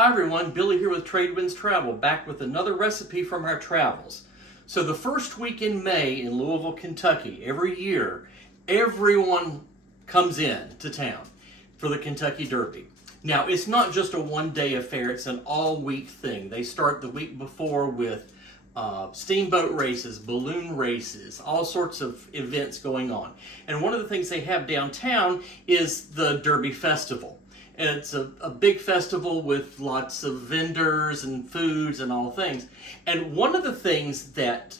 Hi everyone, Billy here with Trade Winds Travel, back with another recipe from our travels. So the first week in May in Louisville, Kentucky, every year, everyone comes in to town for the Kentucky Derby. Now, it's not just a one-day affair, it's an all-week thing. They start the week before with steamboat races, balloon races, all sorts of events going on. And one of the things they have downtown is the Derby Festival. And it's a big festival with lots of vendors and foods and all things. And one of the things that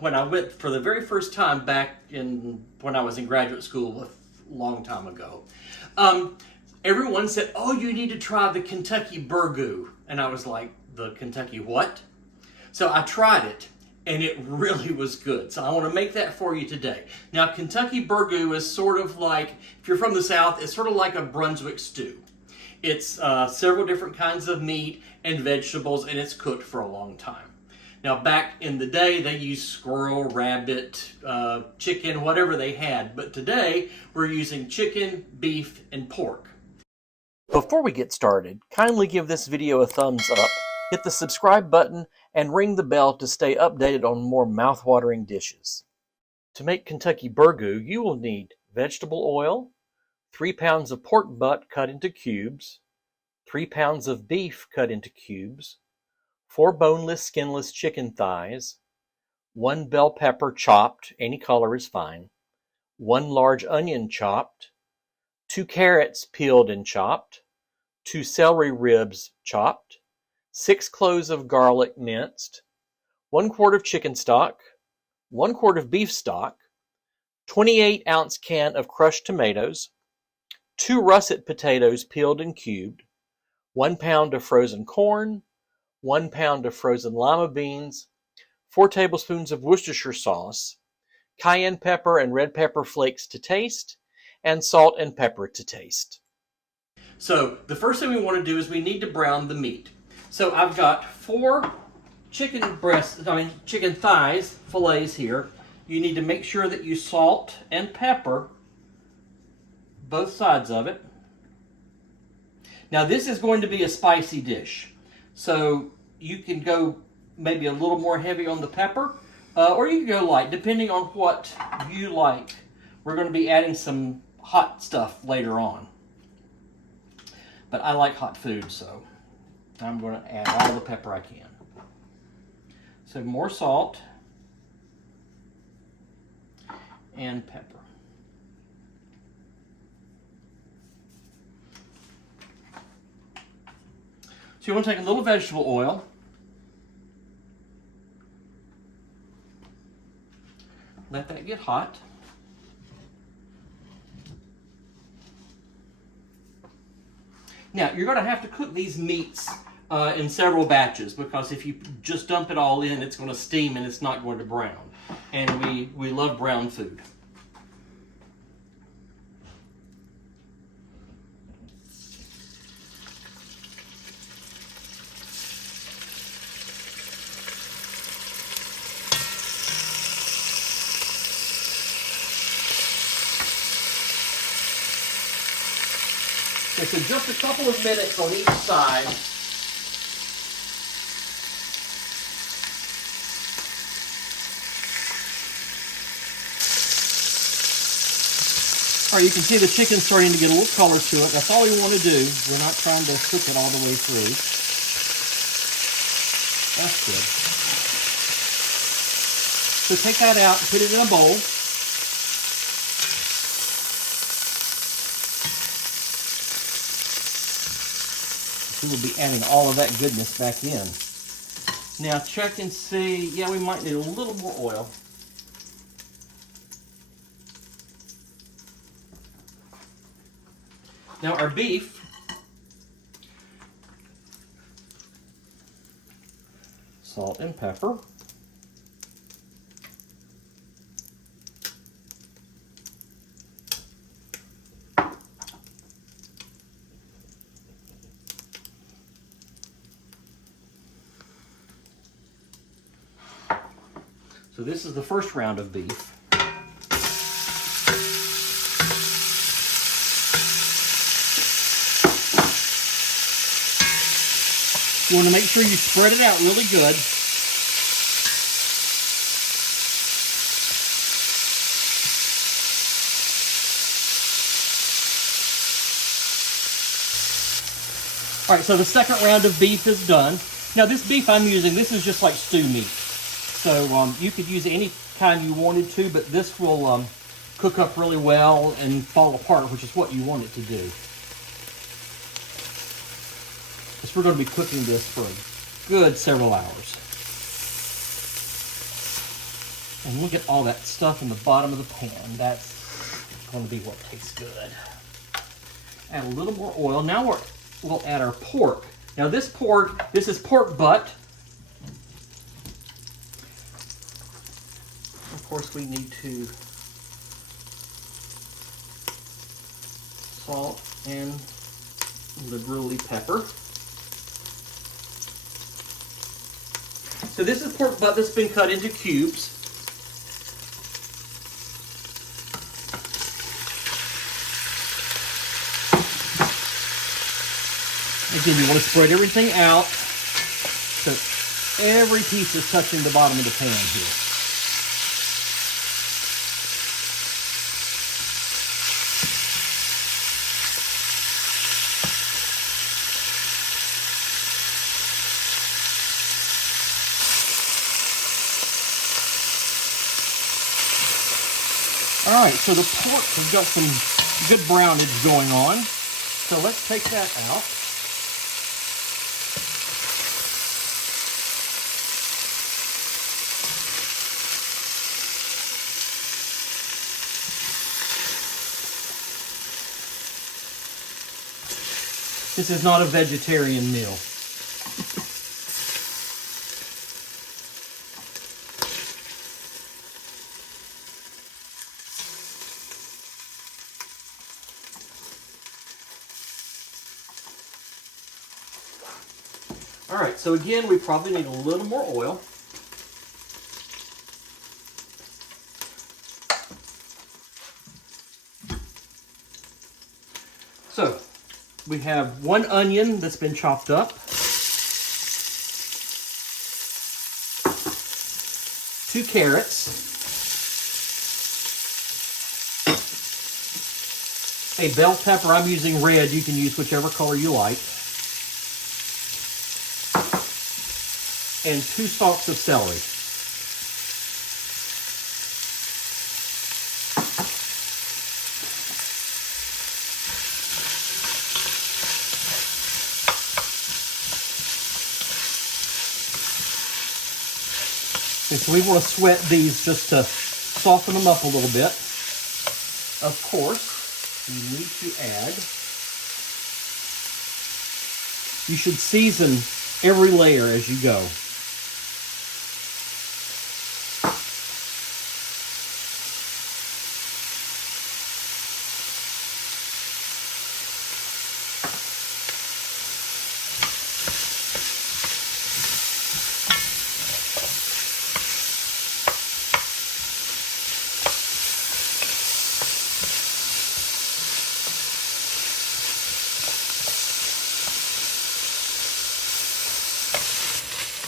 when I went for the very first time back when I was in graduate school a long time ago, everyone said, "Oh, you need to try the Kentucky Burgoo." And I was like, "The Kentucky what?" So I tried it, and it really was good. So I want to make that for you today. Now, Kentucky Burgoo is sort of like, if you're from the South, it's sort of like a Brunswick stew. It's several different kinds of meat and vegetables, and it's cooked for a long time. Now, back in the day, they used squirrel, rabbit, chicken, whatever they had. But today, we're using chicken, beef, and pork. Before we get started, kindly give this video a thumbs up, hit the subscribe button, and ring the bell to stay updated on more mouth-watering dishes. To make Kentucky Burgoo, you will need vegetable oil, 3 pounds of pork butt cut into cubes, 3 pounds of beef cut into cubes, 4 boneless, skinless chicken thighs, 1 bell pepper chopped, any color is fine, 1 large onion chopped, 2 carrots peeled and chopped, 2 celery ribs chopped, 6 cloves of garlic minced, 1 quart of chicken stock, 1 quart of beef stock, 28-ounce can of crushed tomatoes, 2 russet potatoes peeled and cubed, 1 pound of frozen corn, 1 pound of frozen lima beans, 4 tablespoons of Worcestershire sauce, cayenne pepper and red pepper flakes to taste, and salt and pepper to taste. So the first thing we want to do is we need to brown the meat. So I've got 4 chicken thighs, fillets here. You need to make sure that you salt and pepper both sides of it. Now this is going to be a spicy dish, so you can go maybe a little more heavy on the pepper, or you can go light, depending on what you like. We're going to be adding some hot stuff later on, but I like hot food, so I'm going to add all the pepper I can. So more salt and pepper. So you want to take a little vegetable oil, let that get hot. Now, you're going to have to cook these meats in several batches, because if you just dump it all in, it's going to steam and it's not going to brown. And we love brown food. Okay, so just a couple of minutes on each side. All right, you can see the chicken starting to get a little color to it. That's all we want to do. We're not trying to cook it all the way through. That's good. So take that out, put it in a bowl. We will be adding all of that goodness back in. Now check and see, yeah, we might need a little more oil. Now our beef, salt and pepper. So this is the first round of beef. You want to make sure you spread it out really good. All right, so the second round of beef is done. Now this beef I'm using, this is just like stew meat. So you could use any kind you wanted to, but this will cook up really well and fall apart, which is what you want it to do. Because we're going to be cooking this for a good several hours. And look at all that stuff in the bottom of the pan. That's going to be what tastes good. Add a little more oil. Now we'll add our pork. Now this is pork butt. Of course we need to salt and liberally pepper. So this is pork butt that's been cut into cubes. Again, you want to spread everything out so every piece is touching the bottom of the pan here. All right, so the pork has got some good brownage going on. So let's take that out. This is not a vegetarian meal. All right, so again, we probably need a little more oil. So, we have one onion that's been chopped up, 2 carrots, a bell pepper. I'm using red. You can use whichever color you like. And 2 stalks of celery. And so we want to sweat these just to soften them up a little bit. Of course, you need to add, you should season every layer as you go.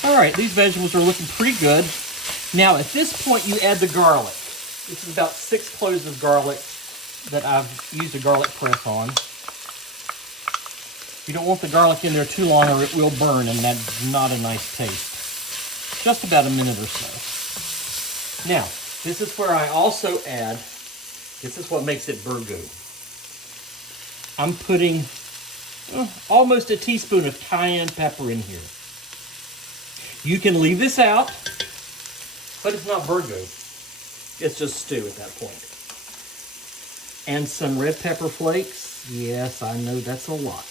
All right, these vegetables are looking pretty good. Now, at this point, you add the garlic. This is about 6 cloves of garlic that I've used a garlic press on. You don't want the garlic in there too long or it will burn, and that's not a nice taste. Just about a minute or so. Now, this is where I also add, this is what makes it burgoo. I'm putting almost a teaspoon of cayenne pepper in here. You can leave this out, but it's not burgoo. It's just stew at that point. And some red pepper flakes. Yes, I know that's a lot.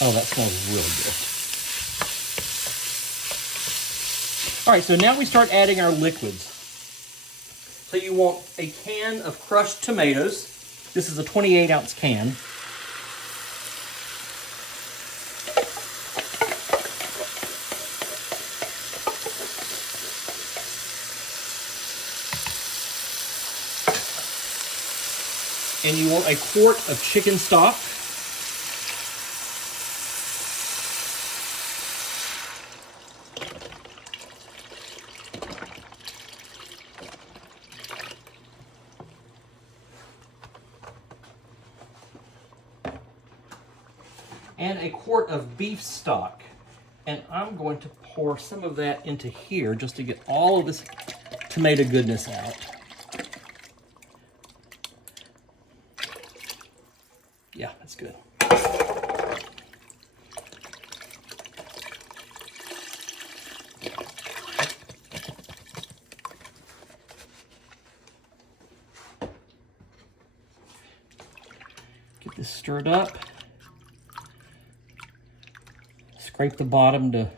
Oh, that smells really good. All right, so now we start adding our liquids. So you want a can of crushed tomatoes. This is a 28-ounce can. And you want a quart of chicken stock. And a quart of beef stock. And I'm going to pour some of that into here just to get all of this tomato goodness out. Yeah, that's good. Get this stirred up. Scrape the bottom to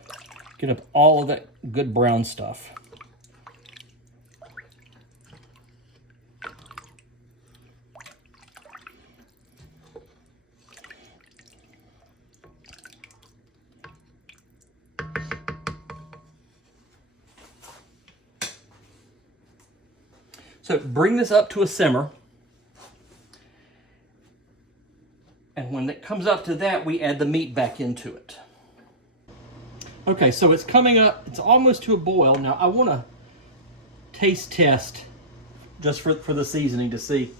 get up all of that good brown stuff. So bring this up to a simmer. And when it comes up to that, we add the meat back into it. Okay, so it's coming up, it's almost to a boil. Now I want to taste test just for the seasoning to see.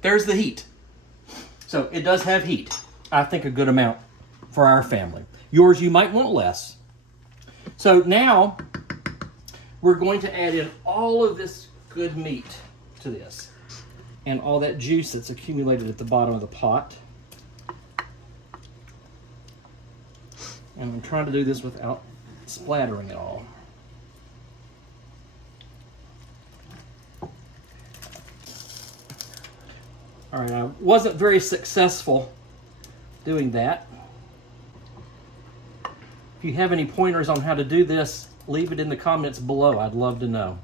There's the heat. So it does have heat. I think a good amount for our family. Yours, you might want less. So now we're going to add in all of this good meat to this and all that juice that's accumulated at the bottom of the pot. And I'm trying to do this without splattering it all. All right, I wasn't very successful doing that. If you have any pointers on how to do this, leave it in the comments below. I'd love to know.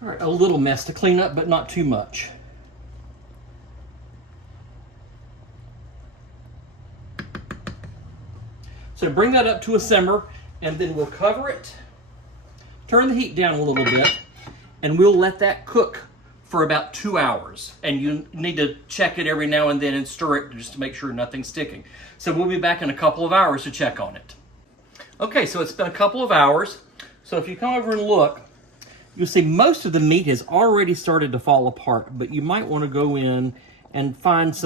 All right, a little mess to clean up, but not too much. So bring that up to a simmer, and then we'll cover it. Turn the heat down a little bit, and we'll let that cook for about 2 hours. And you need to check it every now and then and stir it just to make sure nothing's sticking. So we'll be back in a couple of hours to check on it. Okay, so it's been a couple of hours. So if you come over and look, you'll see most of the meat has already started to fall apart, but you might want to go in and find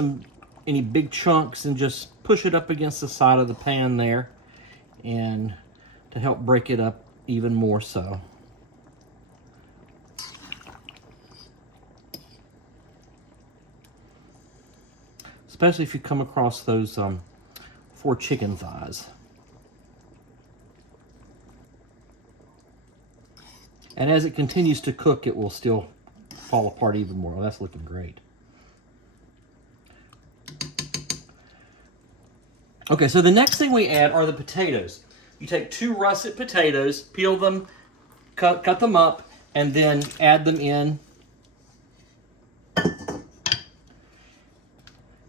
any big chunks and just push it up against the side of the pan there and to help break it up even more so. Especially if you come across those 4 chicken thighs. And as it continues to cook, it will still fall apart even more. Oh, that's looking great. Okay, so the next thing we add are the potatoes. You take 2 russet potatoes, peel them, cut them up, and then add them in.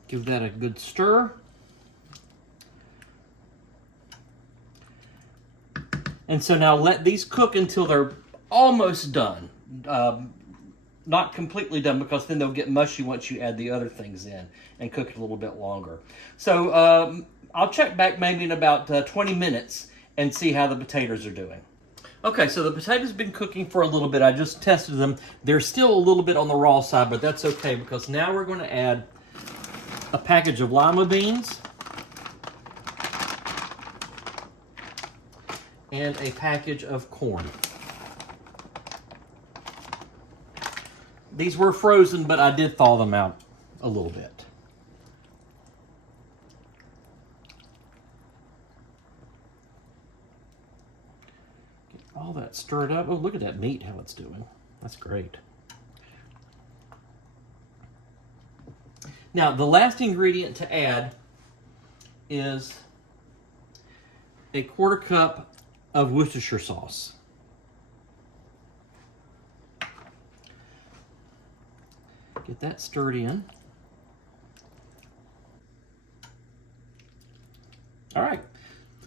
Give that a good stir. And so now let these cook until they're almost done. Not completely done, because then they'll get mushy once you add the other things in and cook it a little bit longer. So I'll check back maybe in about 20 minutes and see how the potatoes are doing. Okay, so the potatoes have been cooking for a little bit. I just tested them. They're still a little bit on the raw side, but that's okay, because now we're going to add a package of lima beans and a package of corn. These were frozen, but I did thaw them out a little bit. Get all that stirred up. Oh, look at that meat, how it's doing. That's great. Now, the last ingredient to add is a 1/4 cup of Worcestershire sauce. Get that stirred in. All right.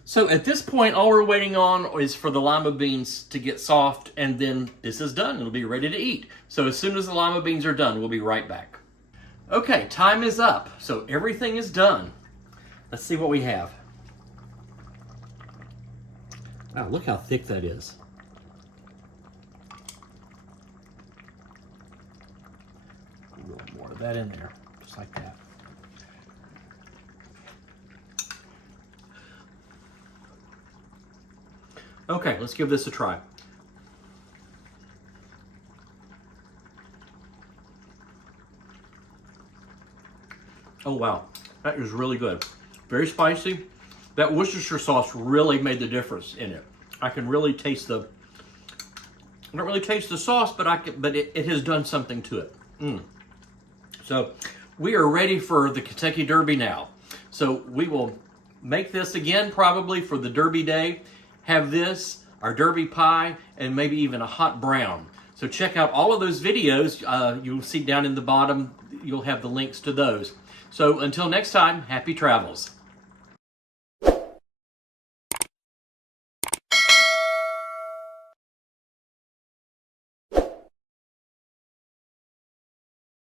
So at this point, all we're waiting on is for the lima beans to get soft, and then this is done. It'll be ready to eat. So as soon as the lima beans are done, we'll be right back. Okay, time is up. So everything is done. Let's see what we have. Wow, look how thick that is. A little more of that in there, just like that. Okay, let's give this a try. Oh wow, that is really good. Very spicy. That Worcestershire sauce really made the difference in it. I can really taste I don't really taste the sauce, but it has done something to it. So we are ready for the Kentucky Derby now. So we will make this again probably for the Derby day. Have this, our Derby pie, and maybe even a hot brown. So check out all of those videos. You'll see down in the bottom, you'll have the links to those. So until next time, happy travels.